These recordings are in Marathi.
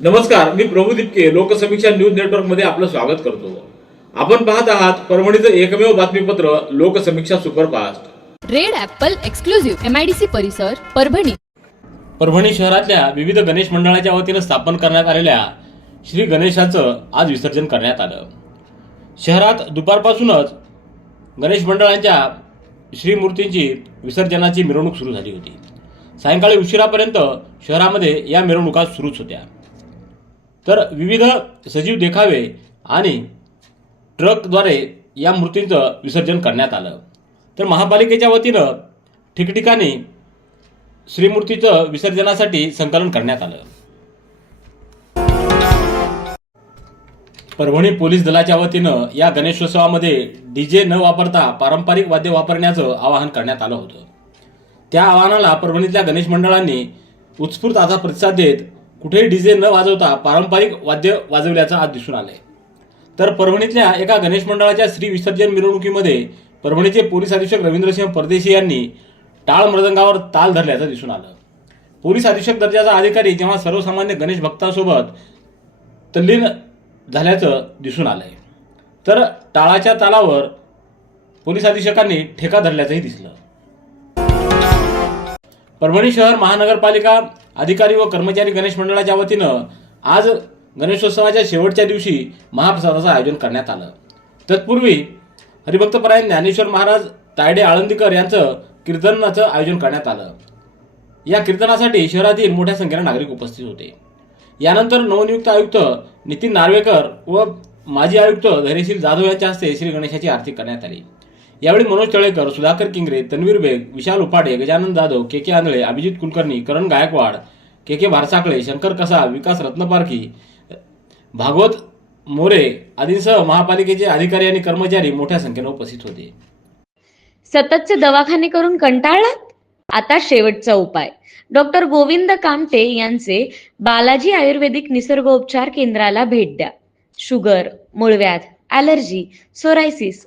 नमस्कार मी प्रभू दिपके लोकसमीक्षा न्यूज नेटवर्कमध्ये आपलं स्वागत करतो. आपण पाहत आहात परभणीचं एकमेव बातमीपत्र Loksamiksha superfast. Red Apple exclusive MIDC परिसर परभणी. परभणी शहरातल्या विविध गणेश मंडळाच्या वतीनं स्थापन करण्यात आलेल्या श्री गणेशाचं आज विसर्जन करण्यात आलं. शहरात दुपारपासूनच गणेश मंडळांच्या श्रीमूर्तींची विसर्जनाची मिरवणूक सुरू झाली होती. सायंकाळी उशिरापर्यंत शहरामध्ये या मिरवणुका सुरूच होत्या. तर विविध सजीव देखावे आणि ट्रकद्वारे या मूर्तींचं विसर्जन करण्यात आलं. तर महापालिकेच्या वतीनं ठिकठिकाणी श्रीमूर्तीचं विसर्जनासाठी संकलन करण्यात आलं. परभणी पोलीस दलाच्या वतीनं या गणेशोत्सवामध्ये डीजे न वापरता पारंपरिक वाद्य वापरण्याचं आवाहन करण्यात आलं होतं. त्या आवाहनाला परभणीतल्या गणेश मंडळांनी उत्स्फूर्त आता प्रतिसाद देत कुठेही डीजे न वाजवता पारंपरिक वाद्य वाजवल्याचं आज दिसून आलंय. तर परभणीतल्या एका गणेश मंडळाच्या श्री विसर्जन मिरवणुकीमध्ये परभणीचे पोलीस अधीक्षक रवींद्रसिंह परदेशी यांनी टाळ मृदंगावर ताल धरल्याचं दिसून आलं. पोलीस अधीक्षक दर्जाचा अधिकारी जेव्हा सर्वसामान्य गणेश भक्तांसोबत तल्लीन झाल्याचं दिसून आलंय. तर टाळाच्या तालावर पोलीस अधीक्षकांनी ठेका धरल्याचंही दिसलं. परभणी शहर महानगरपालिका अधिकारी व कर्मचारी गणेश मंडळाच्या वतीनं आज गणेशोत्सवाच्या शेवटच्या दिवशी महाप्रसादाचं आयोजन करण्यात आलं. तत्पूर्वी हरिभक्तपरायण ज्ञानेश्वर महाराज तायडे आळंदीकर यांचं कीर्तनाचं आयोजन करण्यात आलं. या कीर्तनासाठी शहरातील मोठ्या संख्येने नागरिक उपस्थित होते. यानंतर नवनियुक्त आयुक्त नितीन नार्वेकर व माजी आयुक्त धैर्यशील जाधव यांच्या हस्ते श्री गणेशाची आरती करण्यात आली. यावेळी मनोज तळेकर सुधाकर किंगरे तन्वीर बेग विशाल उपाडे गजानन जाधव के के आंधळे अभिजित कुलकर्णी करण गायकवाड के के भारसाकळे शंकर कसा विकास रत्नपारखी भागवत मोरे आदींसह महापालिकेचे अधिकारी आणि कर्मचारी मोठ्या संख्येने उपस्थित होते. सततचे दवाखाने करून कंटाळलात? आता शेवटचा उपाय. डॉक्टर गोविंद कामटे यांचे बालाजी आयुर्वेदिक निसर्गोपचार केंद्राला भेट द्या. शुगर मूळव्याध allergy psoriasis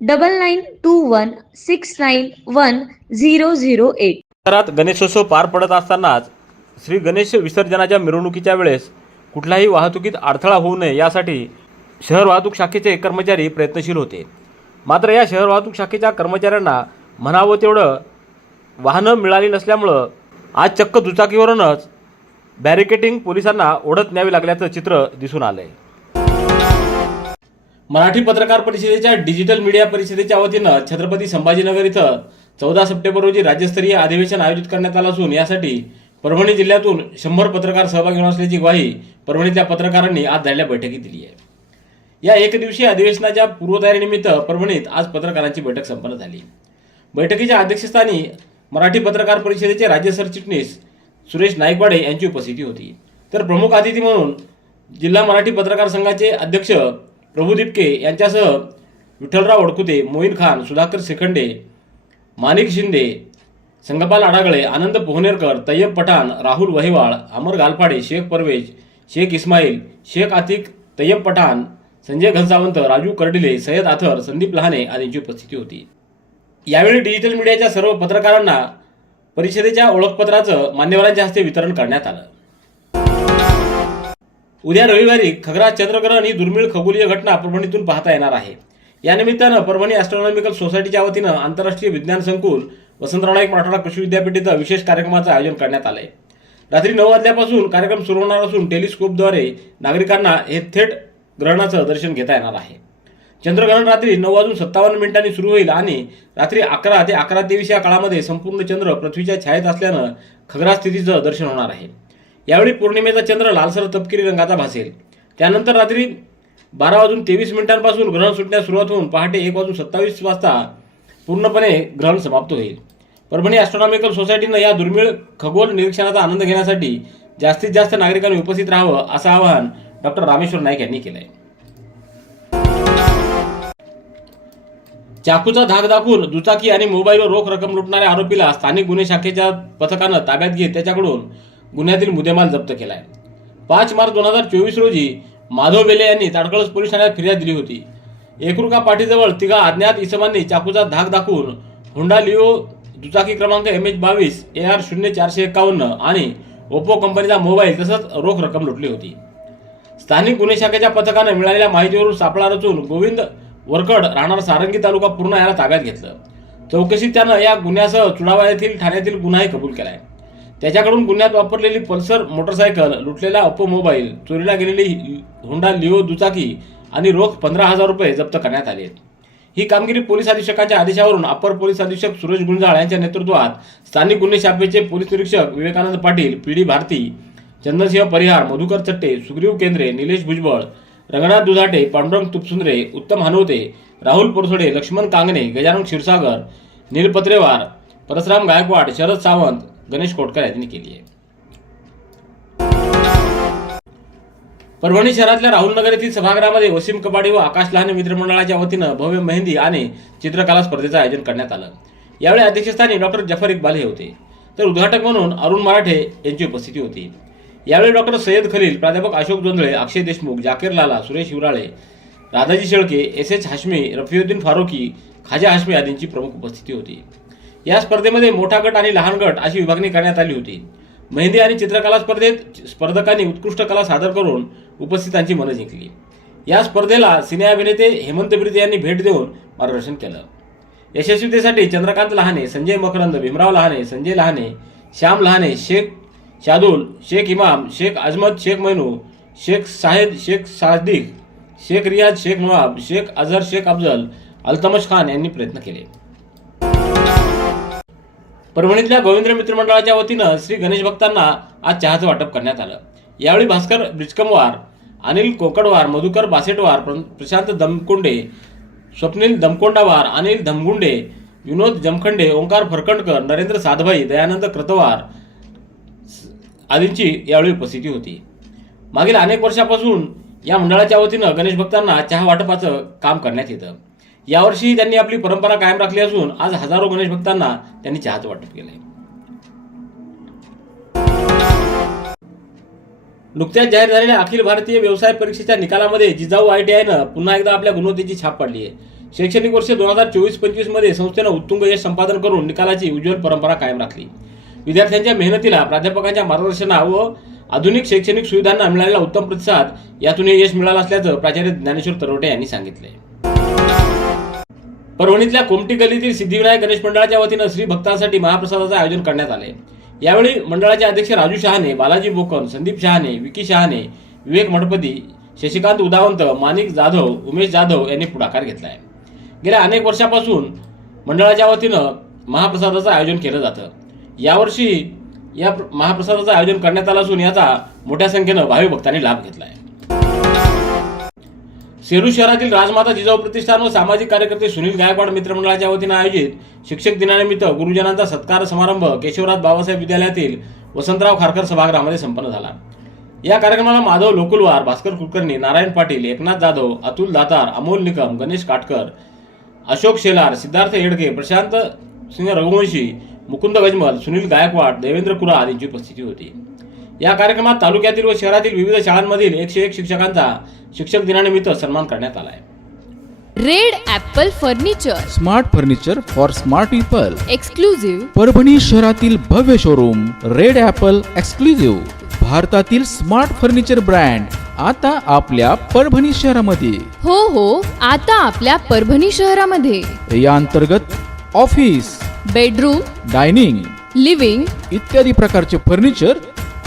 double nine two one six nine one zero zero eight शहरात गणेशोत्सव पार पडत असतानाच श्री गणेश विसर्जनाच्या मिरवणुकीच्या वेळेस कुठल्याही वाहतुकीत अडथळा होऊ नये यासाठी शहर वाहतूक शाखेचे कर्मचारी प्रयत्नशील होते. मात्र या शहर वाहतूक शाखेच्या कर्मचाऱ्यांना म्हणावं तेवढं वाहनं मिळाली नसल्यामुळं आज चक्क दुचाकीवरूनच बॅरिकेटिंग पोलिसांना ओढत न्यावी लागल्याचं चित्र दिसून आलं आहे मराठी पत्रकार परिषदेच्या डिजिटल मीडिया परिषदेच्या वतीनं छत्रपती संभाजीनगर इथं चौदा सप्टेंबर रोजी राज्यस्तरीय अधिवेशन आयोजित करण्यात आलं असून यासाठी परभणी जिल्ह्यातून शंभर पत्रकार सहभागी होणार असल्याची ग्वाही परभणीतल्या पत्रकारांनी आज झालेल्या बैठकीत दिली आहे. या एक दिवशी अधिवेशनाच्या पूर्वतयारीनिमित्त परभणीत आज पत्रकारांची बैठक संपन्न झाली. बैठकीच्या अध्यक्षस्थानी मराठी पत्रकार परिषदेचे राज्य सरचिटणीस सुरेश नाईकवाडे यांची उपस्थिती होती. तर प्रमुख अतिथी म्हणून जिल्हा मराठी पत्रकार संघाचे अध्यक्ष प्रभू दिपके यांच्यासह विठ्ठलराव वडकुते मोईन खान सुधाकर शिखंडे माणिक शिंदे संगपाल आडागळे आनंद पोहनेरकर तय्यब पठाण राहुल वहिवाळ अमर गालफाडे शेख परवेज शेख इस्माईल शेख आतिक तय्यब पठाण संजय घनसावंत राजू कर्डिले सय्यद आथर संदीप लहाने आदींची उपस्थिती होती. यावेळी डिजिटल मीडियाच्या सर्व पत्रकारांना परिषदेच्या ओळखपत्राचं मान्यवरांच्या हस्ते वितरण करण्यात आलं. उद्या रविवारी खगरा चंद्रग्रहण ही दुर्मिळ खगोलीय घटना परभणीतून पाहता येणार आहे. यानिमित्तानं परभणी ॲस्ट्रॉनॉमिकल सोसायटीच्या वतीनं आंतरराष्ट्रीय विज्ञान संकुल वसंतराव नाईक मराठवाडा कृषी विद्यापीठ इथं विशेष कार्यक्रमाचं आयोजन करण्यात आलंय. रात्री नऊ वाजल्यापासून कार्यक्रम सुरू होणार असून टेलिस्कोपद्वारे नागरिकांना हे थेट ग्रहणाचं दर्शन घेता येणार आहे. चंद्रग्रहण रात्री नऊ वाजून सत्तावन्न मिनिटांनी सुरू होईल आणि रात्री अकरा ते अकरा तेवीस या काळामध्ये संपूर्ण चंद्र पृथ्वीच्या छायेत असल्यानं खगरा स्थितीचं दर्शन होणार आहे. यावेळी पौर्णिमेचा चंद्र लालसर तपकिरी रंगाचा भासेल. त्यानंतर रात्री बारा वाजून तेवीस मिनिटांपासून ग्रहण सुटण्यास सुरुवात होऊन पहाटे एक वाजून सत्तावीस वाजता पूर्णपणे ग्रहण समाप्त होईल. परभणी ॲस्ट्रॉनॉमिकल सोसायटीनं या दुर्मिळ खगोल निरीक्षणाचा आनंद घेण्यासाठी जास्तीत जास्त नागरिकांनी उपस्थित राहावं असं आवाहन डॉक्टर रामेश्वर नाईक यांनी केलं आहे चाकूचा धाक दाखवून दुचाकी आणि मोबाईलवर रोख रक्कम लुटणाऱ्या आरोपीला स्थानिक गुन्हे शाखेच्या पथकानं ताब्यात घेत त्याच्याकडून गुन्ह्यातील मुद्देमाल जप्त केला आहे पाच मार्च दोन हजार चोवीस रोजी माधव बेले यांनी ताडकळस पोलीस ठाण्यात फिर्याद दिली होती. एकरुका पाठीजवळ तिघा अज्ञात इसमांनी चाकूचा धाक दाखवून होंडा लिओ दुचाकी क्रमांक एम एच बावीस ए आर शून्य चारशे एकावन्न आणि ओप्पो कंपनीचा मोबाईल तसंच रोख रक्कम लुटली होती. स्थानिक गुन्हे शाखेच्या पथकानं मिळालेल्या माहितीवरून सापळा रचून गोविंद वरकड राहणार सारंगी तालुका पूर्ण याला ताब्यात घेतलं. चौकशीत त्यानं या गुन्ह्यासह चुडावा येथील ठाण्यातील गुन्हाही कबूल केलाय. त्याच्याकडून गुन्ह्यात वापरलेली पल्सर मोटरसायकल लुटलेला ओप्पो मोबाईल चोरीला गेलेली होंडा लिओ दुचाकी आणि रोख पंधरा हजार रुपये जप्त करण्यात आले आहेत. ही कामगिरी पोलीस अधीक्षकाच्या आदेशावरून अपर पोलीस अधीक्षक सुरेश गुंजाळ यांच्या नेतृत्वात स्थानिक गुन्हे शाखेचे पोलीस निरीक्षक विवेकानंद पाटील पी डी भारती चंदनसिंह परिहार मधुकर चट्टे सुग्रीव केंद्रे निलेश भुजबळ रंगनाथ दुधाटे पांडुरंग तुपसुंद्रे उत्तम हनवते राहुल पोरसोडे लक्ष्मण कांगणे गजानन क्षीरसागर नील पत्रेवार परसराम गायकवाड शरद सावंत गणेश कोटकर यांनी केली आहे. परभणी शहरातल्या राहुल नगर येथील सभागृहामध्ये वसीम कबाडी व आकाश लहाने मित्रमंडळाच्या वतीनं भव्य मेहंदी आणि चित्रकला स्पर्धेचं आयोजन करण्यात आलं. यावेळी अध्यक्षस्थानी डॉक्टर जफर इकबाल हे होते. तर उद्घाटक म्हणून अरुण मराठे यांची उपस्थिती होती. यावेळी डॉक्टर सय्यद खलील प्राध्यापक अशोक जोंधळे अक्षय देशमुख जाकीर लाला सुरेश हिवराळे राधाजी शेळके एस एच हाशमी रफियुद्दीन फारुकी खाजा हाशमी आदींची प्रमुख उपस्थिती होती. या स्पर्धेमध्ये मोठा गट आणि लहान गट अशी विभागणी करण्यात आली होती. मेहंदी आणि चित्रकला स्पर्धेत स्पर्धकांनी उत्कृष्ट कला सादर करून उपस्थितांची मनं जिंकली. या स्पर्धेला सिने अभिनेते हेमंत ब्रिदे यांनी भेट देऊन मार्गदर्शन केलं. यशस्वीतेसाठी चंद्रकांत लहाने संजय मकरंद भीमराव लहाने संजय लहाने श्याम लहाने शेख शादुल शेख इमाम शेख अजमत शेख मैनू शेख साहेद शेख सादिक शेख रियाज शेख नवाब शेख अझहर शेख अफजल अल्तमश खान यांनी प्रयत्न केले. परभणीतल्या गोविंद्र मित्रमंडळाच्या वतीनं श्री गणेश भक्तांना आज चहाचं वाटप करण्यात आलं. यावेळी भास्कर ब्रिजकमवार अनिल कोकडवार मधुकर बासेटवार प्र- प्रशांत दमकोंडे स्वप्नील दमकोंडावार अनिल धमगुंडे विनोद जमखंडे ओंकार फरकंडकर नरेंद्र साधभाई दयानंद क्रतवार आदींची यावेळी उपस्थिती होती. मागील अनेक वर्षापासून या मंडळाच्या वतीनं गणेश भक्तांना चहा वाटपाचं काम करण्यात येतं. यावर्षी त्यांनी आपली परंपरा कायम राखली असून आज हजारो गणेश भक्तांना त्यांनी चहाचं वाटप केलंय. नुकत्याच जाहीर झालेल्या अखिल भारतीय व्यवसाय परीक्षेच्या निकालामध्ये जिजाऊ आय टी आयनं पुन्हा एकदा आपल्या गुणवत्तेची छाप पाडली आहे. शैक्षणिक वर्ष दोन हजार चोवीस पंचवीसमध्ये संस्थेनं उत्तुंग यश संपादन करून निकालाची उज्ज्वल परंपरा कायम राखली. विद्यार्थ्यांच्या मेहनतीला प्राध्यापकांच्या मार्गदर्शना व आधुनिक शैक्षणिक सुविधांना मिळालेला उत्तम प्रतिसाद यातून हे यश मिळालं असल्याचं प्राचार्य ज्ञानेश्वर तरवटे यांनी सांगितलंय. परभणीतल्या कोमटी गल्लीतील सिद्धिविनायक गणेश मंडळाच्या वतीनं श्री भक्तांसाठी महाप्रसादाचं आयोजन करण्यात आले यावेळी मंडळाचे अध्यक्ष राजू शहाणे बालाजी बोकन संदीप शहाणे विकी शहाणे विवेक मठपती शशिकांत उदावंत माणिक जाधव उमेश जाधव यांनी पुढाकार घेतलाय. गेल्या अनेक वर्षापासून मंडळाच्या वतीनं महाप्रसादाचं आयोजन केलं जातं. यावर्षी या महाप्रसादाचं आयोजन करण्यात आलं असून याचा मोठ्या संख्येनं भाविक भक्तांनी लाभ घेतला आहे सेलू शहरातील राजमाता जिजाऊ प्रतिष्ठान व सामाजिक कार्यकर्ते सुनील गायकवाड मित्रमंडळाच्या वतीनं आयोजित शिक्षक दिनानिमित्त गुरुजनांचा सत्कार समारंभ केशवराज बाबासाहेब विद्यालयातील वसंतराव खारकर सभागृहामध्ये संपन्न झाला. या कार्यक्रमाला माधव लोकुलवार भास्कर कुलकर्णी नारायण पाटील एकनाथ जाधव अतुल दातार अमोल निकम गणेश काटकर अशोक शेलार सिद्धार्थ येडके प्रशांत सिंह रघुवंशी मुकुंद गजमल सुनील गायकवाड देवेंद्र कुरा आदींची उपस्थिती होती. या कार्यक्रमात तालुक्यातील व शहरातील विविध शाळांमधील एकशे एक शिक्षकांचा शिक्षक दिनानिमित्त सन्मान करण्यात आला आहे Red Apple furniture. Smart furniture for smart people. Exclusive Parbhani शहरातील भव्य शोरूम रेड ॲपल एक्सक्लुझिव्ह. भारतातील स्मार्ट फर्निचर ब्रँड आता आपल्या परभणी शहरामध्ये. हो हो आता आपल्या परभणी शहरामध्ये. या अंतर्गत ऑफिस बेडरूम डायनिंग लिव्हिंग इत्यादी प्रकारचे फर्निचर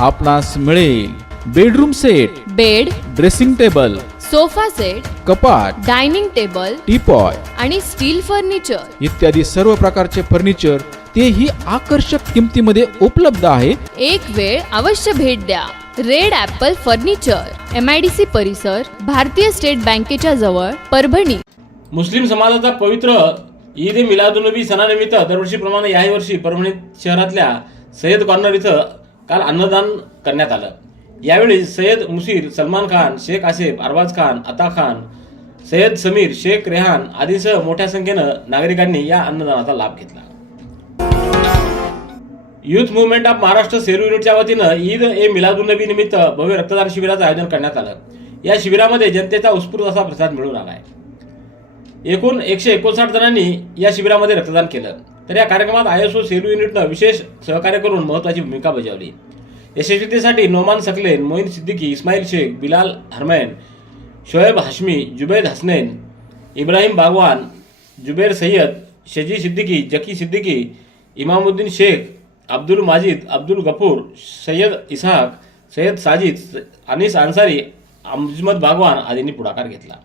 आपणास मिळेल bedroom set bed dressing table sofa set कपाट डायनिंग टेबल टीपॉय आणि स्टील फर्निचर इत्यादी सर्व प्रकारचे फर्निचर तेही आकर्षक किमतीमध्ये उपलब्ध आहे एक वेळ अवश्य भेट द्या. Red Apple furniture M I D C परिसर भारतीय स्टेट बँकेच्या जवळ परभणी. मुस्लिम समाजाचा पवित्र ईद ए मिलादुनबी सणानिमित्त दरवर्षीप्रमाणे याही वर्षी परभणी शहरातल्या सय्यद कॉर्नर इथं काल अन्नदान करण्यात आलं. यावेळी सय्यद मुसीर सलमान खान शेख आसिफ अरबाज खान अता खान सय्यद समीर शेख रेहान आदींसह मोठ्या संख्येनं नागरिकांनी या अन्नदानाचा लाभ घेतला. Youth movement of Maharashtra Selu युनिटच्या वतीनं ईद ए मिलादुन्नबी निमित्त भव्य रक्तदान शिबिराचं आयोजन करण्यात आलं. या शिबिरामध्ये जनतेचा उत्स्फूर्त असा प्रसाद मिळून आला आहे एकूण एकशे एकोणसाठ जणांनी या शिबिरामध्ये रक्तदान केलं. तर या कार्यक्रमात आय एस ओ सेलू युनिटनं विशेष सहकार्य करून महत्वाची भूमिका बजावली. यशस्वीतेसाठी नोमान सकलेन मोईन सिद्दीकी इस्माईल शेख बिलाल हरमैन शोएब हाशमी जुबैद हसनैन इब्राहिम बागवान जुबेर सय्यद शजी सिद्दीकी जकी सिद्दीकी इमामुद्दीन शेख अब्दुल माजिद अब्दुल गफूर सय्यद इसहाक सय्यद साजिद अनिस अन्सारी अमजमत बागवान आदींनी पुढाकार घेतला.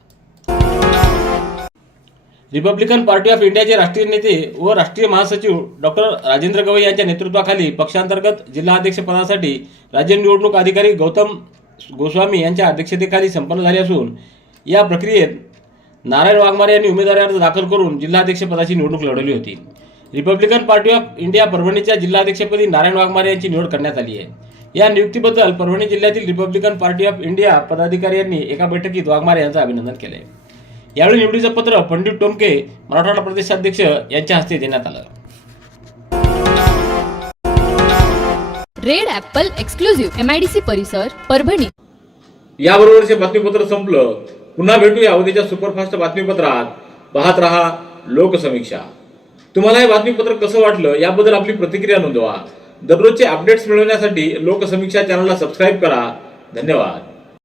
रिपब्लिकन पार्टी ऑफ इंडियाचे राष्ट्रीय नेते व राष्ट्रीय महासचिव डॉक्टर राजेंद्र गवई यांच्या नेतृत्वाखाली पक्षांतर्गत जिल्हा अध्यक्षपदासाठी राज्य निवडणूक अधिकारी गौतम गोस्वामी यांच्या अध्यक्षतेखाली संपन्न झाली असून या प्रक्रियेत नारायण वाघमारे यांनी उमेदवारी अर्ज दाखल करून जिल्हाध्यक्षपदाची निवडणूक लढवली होती. रिपब्लिकन पार्टी ऑफ इंडिया परभणीच्या जिल्हाध्यक्षपदी नारायण वाघमारे यांची निवड करण्यात आली आहे. या नियुक्तीबद्दल परभणी जिल्ह्यातील रिपब्लिकन पार्टी ऑफ इंडिया पदाधिकारी यांनी एका बैठकीत वाघमारे यांचं अभिनंदन केलं आहे यावेळी निवडीचं पत्र पंडित टोमके मराठवाडा प्रदेशाध्यक्ष यांच्या हस्ते देण्यात आलं. Red Apple exclusive M I D C परिसर परभणी. याबरोबरचे बातमीपत्र संपलं. पुन्हा भेटूया उद्याच्या सुपरफास्ट बातमीपत्रात. पाहत रहा लोकसमीक्षा. तुम्हाला हे बातमीपत्र कसं वाटलं याबद्दल आपली प्रतिक्रिया नोंदवा. दररोजचे अपडेट्स मिळवण्यासाठी लोकसमीक्षा चॅनलला सबस्क्राईब करा. धन्यवाद.